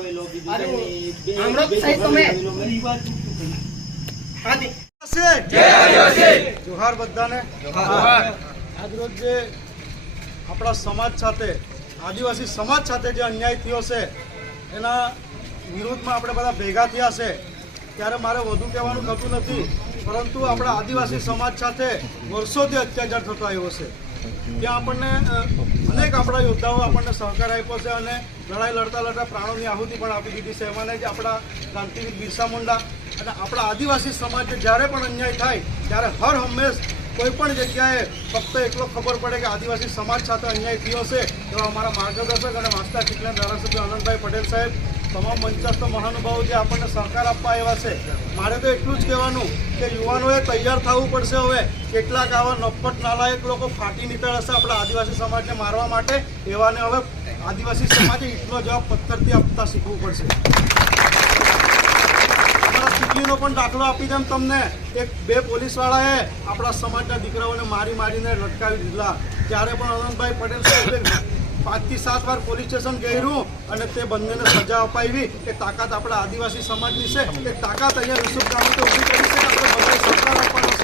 આવેલો જોહાર બધાને આજ રોજ જે આપણા સમાજ સાથે આદિવાસી સમાજ સાથે જે અન્યાય થયો છે એના વિરોધમાં આપણે બધા ભેગા થયા છે ત્યારે મારે વધુ કહેવાનું થતું નથી, પરંતુ આપણા આદિવાસી સમાજ સાથે વર્ષોથી અત્યાચાર થતો આવ્યો છે। ત્યાં આપણને અનેક આપણા યોદ્ધાઓ આપણને સહકાર આપ્યો છે અને લડાઈ લડતા લડતા પ્રાણોની આહુતિ પણ આપી દીધી છે। એમાંને જ આપણા ક્રાંતિવીર બિરસા મુંડા અને આપણા આદિવાસી સમાજને જ્યારે પણ અન્યાય થાય ત્યારે હર હંમેશ કોઈ પણ જગ્યાએ ફક્ત એટલો ખબર પડે કે આદિવાસી સમાજ સાથે અન્યાય થયો છે એવા અમારા માર્ગદર્શક અને વાંસદા ચીખલીના ધારાસભ્ય આનંદભાઈ પટેલ સાહેબ, તમામ મંચસ્થ મહાનુભાવો જે આપણને સહકાર આપવા આવ્યા છે। મારે તો એટલું જ કહેવાનું કે યુવાનોએ તૈયાર થવું પડશે। હવે કેટલાક આવા નફટ નાલાયક લોકો ફાટી નીકળશે આપણા આદિવાસી સમાજને મારવા માટે, એવાને હવે આદિવાસી સમાજે ઈટનો જવાબ પથ્થરથી આપતા શીખવું પડશે। ચીખલીનો પણ દાખલો આપી દેમ તમને, બે પોલીસવાળાએ આપણા સમાજના દીકરાઓને મારીને લટકાવી દીધા, ત્યારે પણ આનંદભાઈ પટેલ સાહેબે 5 થી 7 વાર પોલીસ સ્ટેશન ગયું અને તે બંનેને સજા અપાવી। એ તાકાત આપણા આદિવાસી સમાજની છે, એ તાકાત અહીંયા યુસુફ ગામે તો ઊભી કરી છે, આપણે બધાએ સહકાર આપવાનો છે।